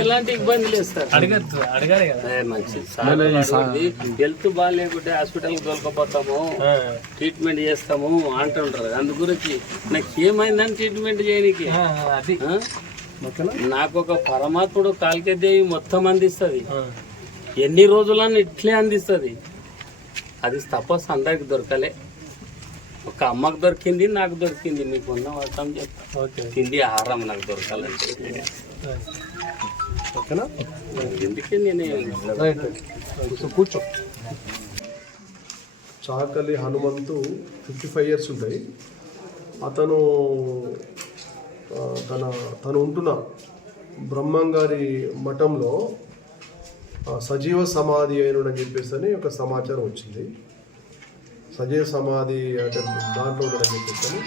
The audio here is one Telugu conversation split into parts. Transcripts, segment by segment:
ఎలాంటి ఇబ్బందులు ఇస్తారు అడగాలి కదా. మంచి హెల్త్ బాగాలేకుంటే హాస్పిటల్కి దొరకపోతాము, ట్రీట్మెంట్ చేస్తాము అంటుంటారు. అందు గురించి నాకు ఏమైందని ట్రీట్మెంట్ చేయడానికి నాకు ఒక పరమాత్ముడు కాలికేదేవి మొత్తం అందిస్తుంది. ఎన్ని రోజులన్నీ ఇట్లే అందిస్తుంది. అది తపస్సు అందరికి దొరకలే. ఒక అమ్మకు దొరికింది, నాకు దొరికింది. మీకు ఉన్న వాటం చెప్తా. తిండి ఆహారం నాకు దొరకాలంటే ఎందుకే నేను కూర్చో. చాకలి హనుమంతు 55 years ఉంటాయి. అతను తను ఉంటున్న బ్రహ్మంగారి మఠంలో సజీవ సమాధి అయినడని చెప్పేసి ఒక సమాచారం వచ్చింది. సజీవ సమాధి అంటే దాంట్లో ఉండడం చెప్పేసి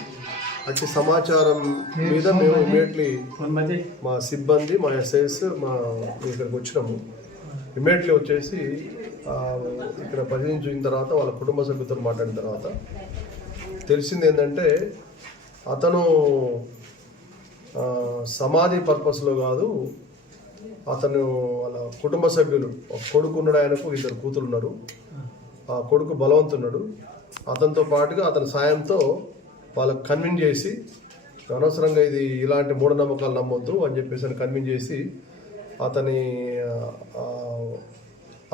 అట్టి సమాచారం మీద మేము ఇమీడియట్లీ మా సిబ్బంది, మా ఎస్ఐస్ ఇక్కడికి వచ్చినాము. ఇమీడియట్లీ వచ్చేసి ఇక్కడ పరిశీలించిన తర్వాత వాళ్ళ కుటుంబ సభ్యులతో మాట్లాడిన తర్వాత తెలిసింది ఏంటంటే అతను సమాధి పర్పస్లో కాదు, అతను వాళ్ళ కుటుంబ సభ్యులు, ఒక కొడుకు ఉన్నాడు, ఆయనకు 2 కూతురు ఉన్నారు. ఆ కొడుకు బలవంతున్నాడు. అతనితో పాటుగా అతని సాయంతో వాళ్ళకి కన్విన్స్ చేసి అనవసరంగా ఇది ఇలాంటి మూఢనమ్మకాలు నమ్మొద్దు అని చెప్పేసి కన్విన్స్ చేసి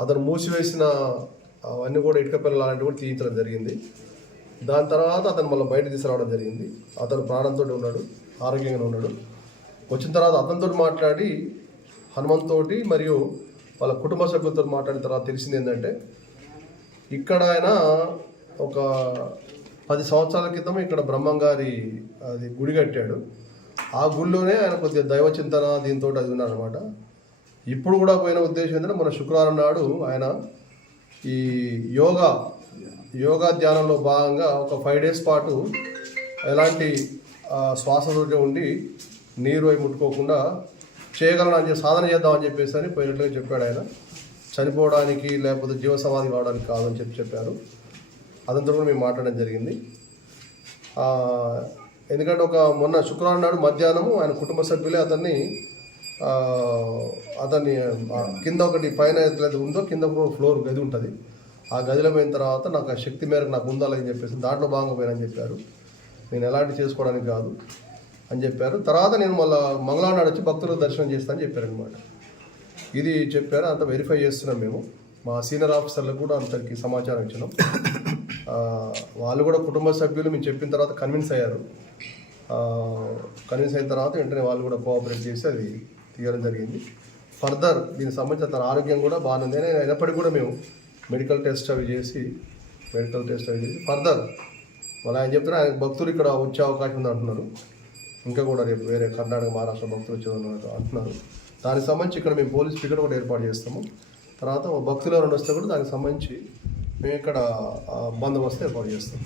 అతను మూసివేసిన అవన్నీ కూడా ఇటుక పిల్లలు అలాంటివి కూడా తీయించడం జరిగింది. దాని తర్వాత అతను మళ్ళీ బయట తీసుకురావడం జరిగింది. అతను ప్రాణంతో ఉన్నాడు, ఆరోగ్యంగా ఉన్నాడు. వచ్చిన తర్వాత అతనితో మాట్లాడి హనుమంతోటి మరియు వాళ్ళ కుటుంబ సభ్యులతో మాట్లాడిన తర్వాత తెలిసింది ఏంటంటే ఇక్కడ ఆయన ఒక 10 సంవత్సరాల క్రితం ఇక్కడ బ్రహ్మంగారి అది గుడి కట్టాడు. ఆ గుడిలోనే ఆయన కొద్దిగా దైవ చింతన దీంతో అది ఉన్నారనమాట. ఇప్పుడు కూడా పోయిన ఉద్దేశం ఏంటంటే మన శుక్రవారం నాడు ఆయన ఈ యోగా ధ్యానంలో భాగంగా ఒక 5 days పాటు ఎలాంటి శ్వాసతోటి ఉండి నీరు అవి ముట్టుకోకుండా చేయగలను అని సాధన చేద్దామని చెప్పేసి పోయినట్లుగా చెప్పాడు. ఆయన చనిపోవడానికి లేకపోతే జీవ సమాధి కావడానికి కాదని చెప్పారు. అదంతా కూడా మేము మాట్లాడడం జరిగింది. ఎందుకంటే మొన్న శుక్రవారం నాడు మధ్యాహ్నము ఆయన కుటుంబ సభ్యులే అతన్ని కింద ఒకటి పైన ఎట్లయితే ఉందో కింద ఫ్లోర్ గది ఉంటుంది. ఆ గదిలో పోయిన తర్వాత నాకు ఆ శక్తి మేరకు నాకు ఉండాలని చెప్పేసి దాంట్లో భాగంగా పోయినని చెప్పారు. నేను ఎలాంటి చేసుకోవడానికి కాదు అని చెప్పారు. తర్వాత నేను మళ్ళీ మంగళవారం నాడు వచ్చి భక్తులకు దర్శనం చేస్తానని చెప్పారనమాట. ఇది చెప్పారు. అంతా వెరిఫై చేస్తున్నాం మేము. మా సీనియర్ ఆఫీసర్లకు కూడా అంతకి సమాచారం ఇచ్చినాం. వాళ్ళు కూడా కుటుంబ సభ్యులు మేము చెప్పిన తర్వాత కన్విన్స్ అయ్యారు. కన్విన్స్ అయిన తర్వాత వెంటనే వాళ్ళు కూడా కోఆపరేట్ చేసి అది తీయడం జరిగింది. ఫర్దర్ దీనికి సంబంధించి అతని ఆరోగ్యం కూడా బాగానే ఉంది. అయినప్పటికీ కూడా మేము మెడికల్ టెస్ట్ అవి చేసి ఫర్దర్ మళ్ళీ ఆయన చెప్తున్నారు ఆయన భక్తులు ఇక్కడ వచ్చే అవకాశం ఉంది అంటున్నారు. ఇంకా కూడా రేపు వేరే కర్ణాటక, మహారాష్ట్ర భక్తులు వచ్చేది అంటున్నారు. దానికి సంబంధించి ఇక్కడ మేము పోలీస్ పికెట్ కూడా ఏర్పాటు చేస్తాము. తర్వాత భక్తులు ఎవరైనా వస్తే కూడా దానికి సంబంధించి మేము ఇక్కడ బందోబస్తు ఏర్పాటు చేస్తాం.